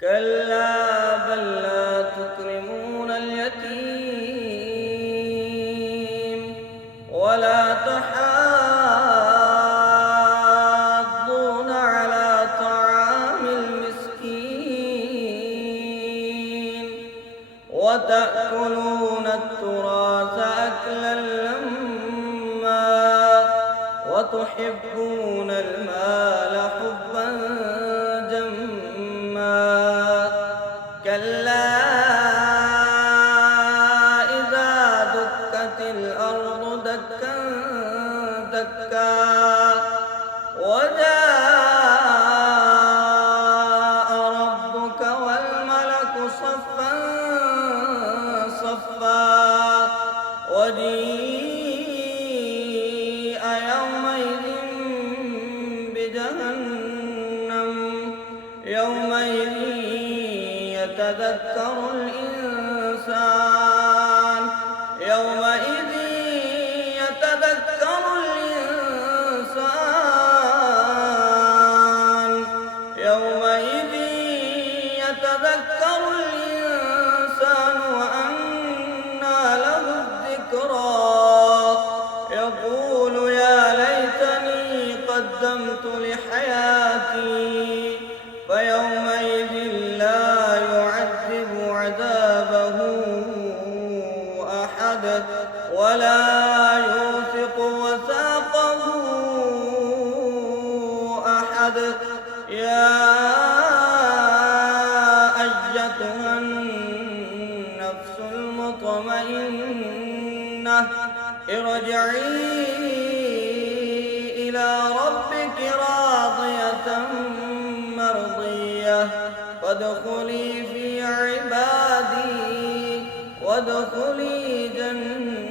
كلا بل لا تكرمون اليتيم ولا تحاضون على طعام المسكين وتأكلون التراث أكلا لما وتحبون المال حبا جما كلا إذا دكت الأرض دكا دكا وجاء ربك والملك صفا صفا وجيء يومئذ بجهنم يومئذ يتذكر الإنسان يومئذ يتذكر الإنسان يومئذ يتذكر الإنسان وأنى له الذكرى يقول يا ليتني قدمت لحياتي فيومئذ لا يعذب عذابه أحد ولا يوثق وثاقه أحد يا أيتها النفس المطمئنة ارجعي إلى ربك راضية مرضية فادخلي في عبادي وادخلي جنتي